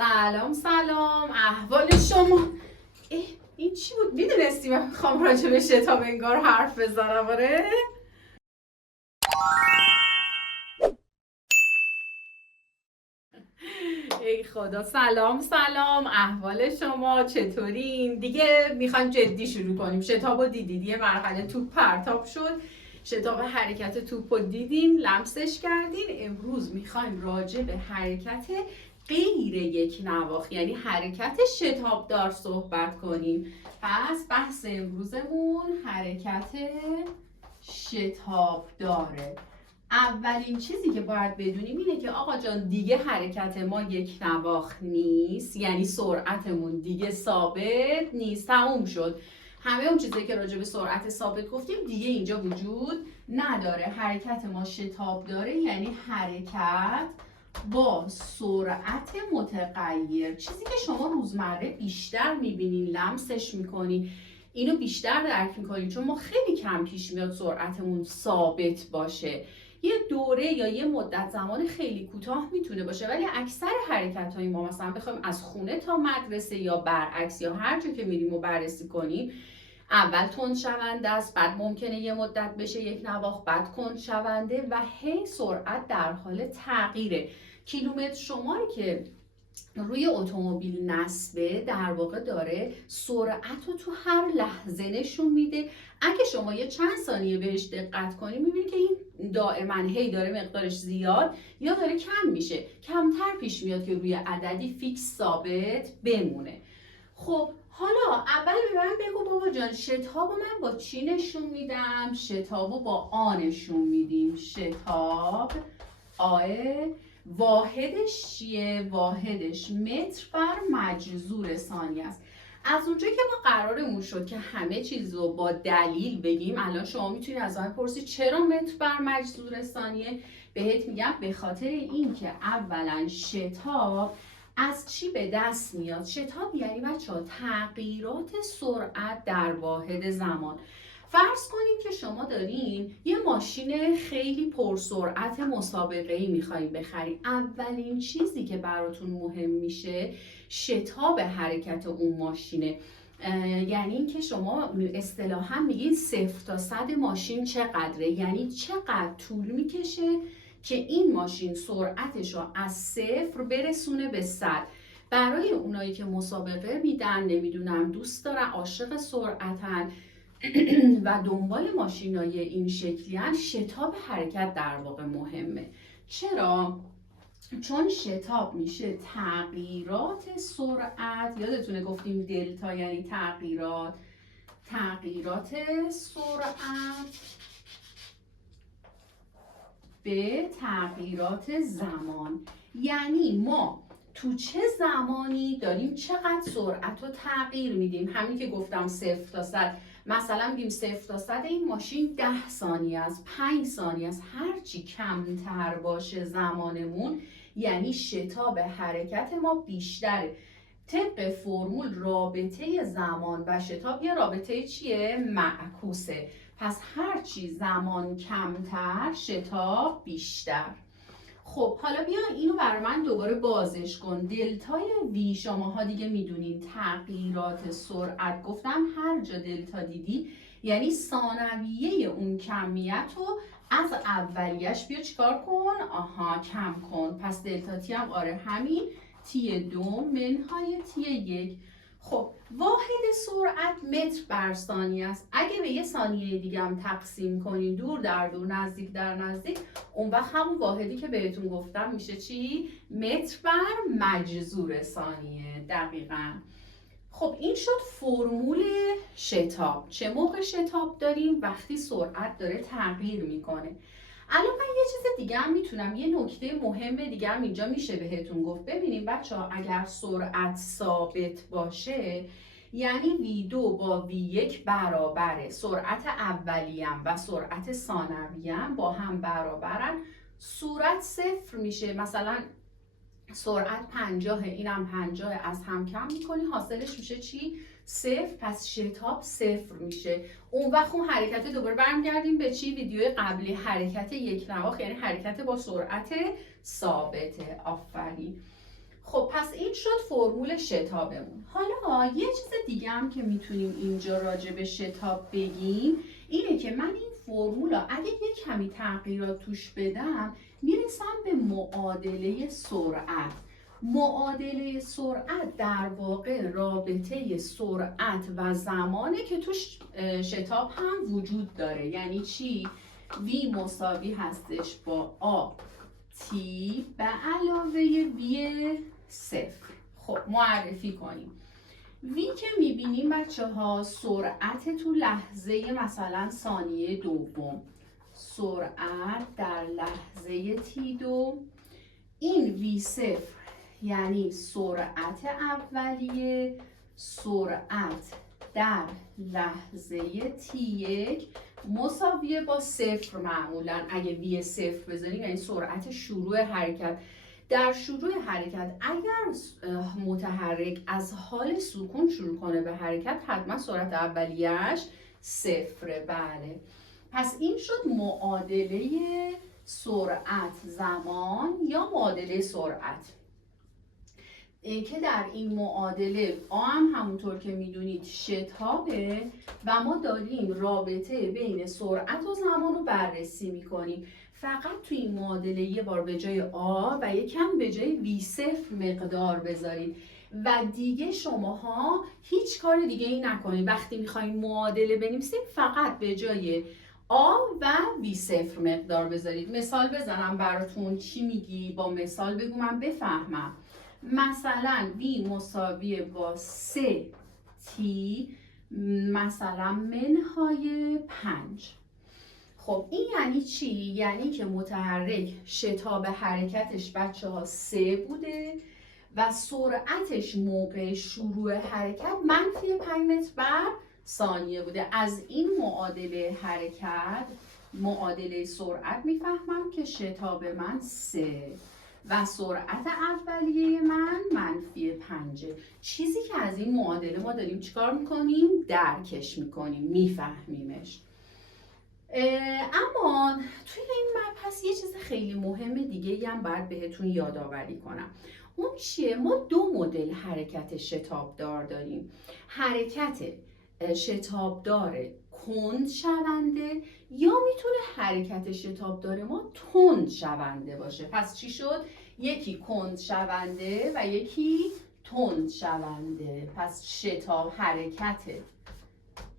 سلام سلام، احوال شما؟ این چی بود؟ میدونستی من میخوام راجع به شتاب انگار حرف بزنم؟ آره؟ ای خدا، سلام سلام، احوال شما چطورین؟ دیگه میخوایم جدی شروع کنیم. شتاب رو دیدید، یه مرحله توپ پرتاب شد، شتاب حرکت توپ رو دیدین، لمسش کردین. امروز میخوایم راجع به حرکت غیر یک نواخت، یعنی حرکت شتابدار صحبت کنیم. پس بحث امروزمون حرکت شتابداره. اولین چیزی که باید بدونیم اینه که آقا جان دیگه حرکت ما یک نواخت نیست، یعنی سرعتمون دیگه ثابت نیست، تموم شد. همه اون چیزی که راجع به سرعت ثابت گفتیم دیگه اینجا وجود نداره. حرکت ما شتاب داره، یعنی حرکت با سرعت متغیر، چیزی که شما روزمره بیشتر میبینین، لمسش میکنین، اینو بیشتر درک میکنین، چون ما خیلی کم پیش میاد سرعتمون ثابت باشه. یه دوره یا یه مدت زمان خیلی کوتاه میتونه باشه، ولی اکثر حرکت های ما مثلا بخوایم از خونه تا مدرسه یا برعکس یا هر جا که میریم و بررسی کنیم، اول تند شونده است، بعد ممکنه یه مدت بشه یک نواخت، بعد کند شونده و هی سرعت در حال تغییره. کیلومتر شماری که روی اتومبیل نصبه در واقع داره سرعت رو تو هر لحظه نشون میده. اگه شما یه چند ثانیه بهش دقت کنی میبینی که این دائما هی داره مقدارش زیاد یا داره کم میشه، کمتر پیش میاد که روی عددی فیکس ثابت بمونه. خب حالا اول به من بگو بابا جان، شتابو من با چی نشون میدم؟ شتابو با آ نشون میدیم. شتاب آه، واحدش چیه؟ واحدش متر بر مجذور ثانیه است. از اونجا که ما قرارمون شد که همه چیز رو با دلیل بگیم، الان شما میتونی از من پرسی چرا متر بر مجذور ثانیه؟ بهت میگم به خاطر این که اولا شتاب از چی به دست میاد؟ شتاب یعنی بچه‌ها تغییرات سرعت در واحد زمان. فرض کنید که شما دارین یه ماشین خیلی پرسرعت مسابقه‌ای میخواین بخرید. اولین چیزی که براتون مهم میشه شتاب حرکت اون ماشینه. یعنی اینکه شما اصطلاحاً میگین 0 تا 100 ماشین چقدره، یعنی چقدر طول میکشه که این ماشین سرعتش رو از 0 برسونه به 100. برای اونایی که مسابقه میدن، نمیدونم دوست دارن، عاشق سرعتن و دنبال ماشینای این شکلی هن، شتاب حرکت در واقع مهمه. چرا؟ چون شتاب میشه تغییرات سرعت، یادتونه گفتیم دلتا یعنی تغییرات سرعت به تغییرات زمان. یعنی ما تو چه زمانی داریم چقدر سرعت رو تغییر میدیم. همین که گفتم 0 تا 100، مثلا میگیم 0 تا 100 این ماشین 10 ثانیه است، 5 ثانیه است. هرچی کمتر باشه زمانمون، یعنی شتاب حرکت ما بیشتره. طبق فرمول رابطه زمان و شتاب یه رابطه چیه؟ معکوسه. پس هرچی زمان کمتر شتاب بیشتر. خب حالا بیا اینو برای من دوباره بازش کن. دلتای وی شماها دیگه میدونین تغییرات سرعت، گفتم هر جا دلتا دیدی یعنی ثانویه اون کمیت رو از اولیش بیا چیکار کن؟ کم کن. پس دلتا تی هم آره همین تی 2 منهای تی 1. خب واحد سرعت متر بر ثانیه است. اگه به یه ثانیه دیگه هم تقسیم کنین، دور در دور، نزدیک در نزدیک، اون وقت همون واحدی که بهتون گفتم میشه چی؟ متر بر مجذور ثانیه. دقیقاً. خب این شد فرمول شتاب. چه موقع شتاب داریم؟ وقتی سرعت داره تغییر میکنه. الان من یه چیز دیگه هم میتونم، یه نکته مهم دیگه هم اینجا میشه بهتون گفت. ببینیم بچه ها، اگر سرعت ثابت باشه یعنی V2 با V1 برابره، سرعت اولیم و سرعت ثانویم با هم برابرن، صورت 0 میشه. مثلا سرعت 50، اینم 50، از هم کم میکنی، حاصلش میشه چی؟ 0. پس شتاب 0 میشه. اون وقت اون حرکت دوباره برمیگردیم به چی؟ ویدیوی قبلی، حرکت یک نواخت، یعنی حرکت با سرعت ثابته. آفرین. خب پس این شد فرمول شتابمون. حالا یه چیز دیگه هم که میتونیم اینجا راجع به شتاب بگیم اینه که من این فرمولا اگه یه کمی تغییرات توش بدم میرسم به معادله سرعت. معادله سرعت در واقع رابطه سرعت و زمانه که توش شتاب هم وجود داره. یعنی چی؟ V مساوی هستش با A T به علاوه V صفر. خب معرفی کنیم. V که میبینیم بچه ها سرعت تو لحظه مثلا ثانیه دوم، سرعت در لحظه T2. این V صفر یعنی سرعت اولیه، سرعت در لحظه T1 مساویه با صفر. معمولا اگه V صفر بذاریم یعنی سرعت شروع حرکت. در شروع حرکت اگر متحرک از حال سکون شروع کنه به حرکت حتما سرعت اولیه‌اش صفره. بله، پس این شد معادله سرعت زمان یا معادله سرعت که در این معادله A هم همونطور که میدونید شتابه و ما داریم رابطه بین سرعت و زمان رو بررسی میکنیم. فقط توی این معادله یه بار به جای A و یکم به جای V صفر مقدار بذارید و دیگه شماها هیچ کار دیگه ای نکنید. وقتی میخواین معادله بنویسید فقط به جای A و V صفر مقدار بذارید. مثال بزنم براتون. چی میگی؟ با مثال بگو من بفهمم. مثلا V مساویه با 3T مثلا منهای 5. خب این یعنی چی؟ یعنی که متحرک شتاب حرکتش بچه ها 3 بوده و سرعتش موقع شروع حرکت منفی 5 متر بر ثانیه بوده. از این معادله حرکت، معادله سرعت میفهمم که شتاب من 3 و سرعت اولیه من منفی 5. چیزی که از این معادله ما داریم چیکار میکنیم؟ درکش میکنیم، میفهمیمش. اما توی این مبحث یه چیز خیلی مهم دیگه هم باید بهتون یادآوری کنم. اون چیه؟ ما 2 مدل حرکت شتابدار داریم. حرکت شتابدار کند شونده یا میتونه حرکت شتابدار ما تند شونده باشه. پس چی شد؟ یکی کند شونده و یکی تند شونده. پس حرکت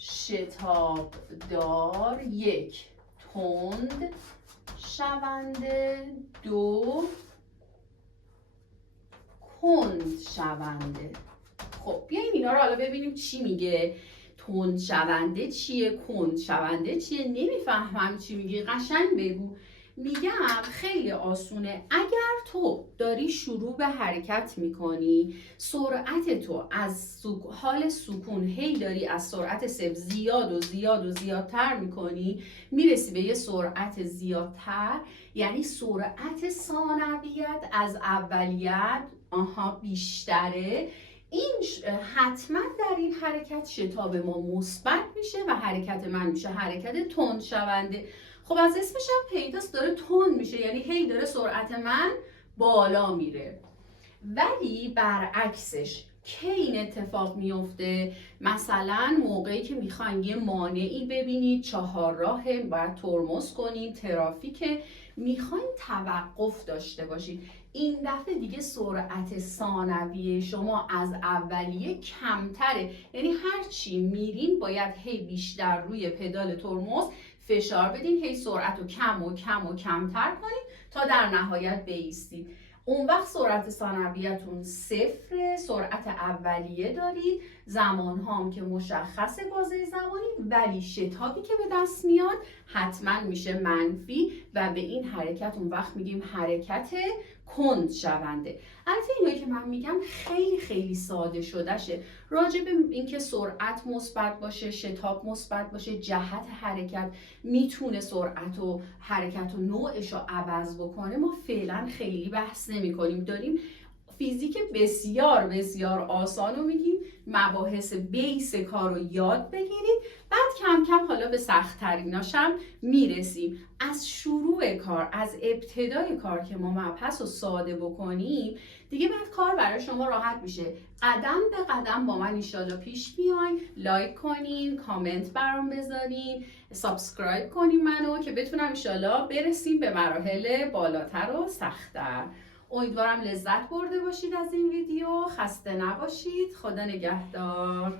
شتابدار 1 تند شونده، 2 کند شونده. خب بیاییم اینا رو حالا ببینیم چی میگه. تند شونده چیه؟ کند شونده چیه؟ نمیفهمم چی میگی، قشنگ بگو. میگم خیلی آسونه. اگر تو داری شروع به حرکت میکنی، سرعت تو از حال سکون هی داری از سرعت صفر زیاد و زیاد و زیادتر میکنی، میرسی به یه سرعت زیادتر، یعنی سرعت ثانویت از اولیت بیشتره. این حتما در این حرکت شتاب ما مثبت میشه و حرکت من میشه حرکت تند شونده. خب از اسمش هم پیداست داره تند میشه، یعنی هی داره سرعت من بالا میره. ولی برعکسش کی این اتفاق میفته؟ مثلا موقعی که میخواین یه مانعی ببینید، 4 راه باید ترمز کنید، ترافیک، میخواین توقف داشته باشید، این دفعه دیگه سرعت ثانویه شما از اولیه کمتره، یعنی هر چی میرین باید هی بیشتر روی پدال ترمز فشار بدین، هی سرعت رو کم و کم و کمتر کنید تا در نهایت بایستید. اون وقت سرعت ثانویتون 0، سرعت اولیه دارید، زمان هم که مشخصه بازه زمانی، ولی شتابی که به دست میاد حتما میشه منفی و به این حرکت اون وقت میگیم حرکت کند شونده. البته اینایی که من میگم خیلی خیلی ساده شدهشه. راجع به اینکه سرعت مثبت باشه، شتاب مثبت باشه، جهت حرکت میتونه سرعت و حرکت و نوعش رو عوض بکنه، ما فعلا خیلی بحث نمی کنیم. داریم فیزیک بسیار بسیار آسان رو میگیم، مباحث بیس کار رو یاد بگیرید، بعد کم کم حالا به سخت تریناش هم میرسیم. از شروع کار، از ابتدای کار که ما مبحث رو ساده بکنیم دیگه بعد کار برای شما راحت میشه. قدم به قدم با من انشالله پیش بیاین، لایک کنین، کامنت برام بذارین، سابسکرایب کنین منو که بتونم انشالله برسیم به مراحل بالاتر و سخت‌تر. امیدوارم لذت برده باشید از این ویدیو. خسته نباشید. خدا نگهدار.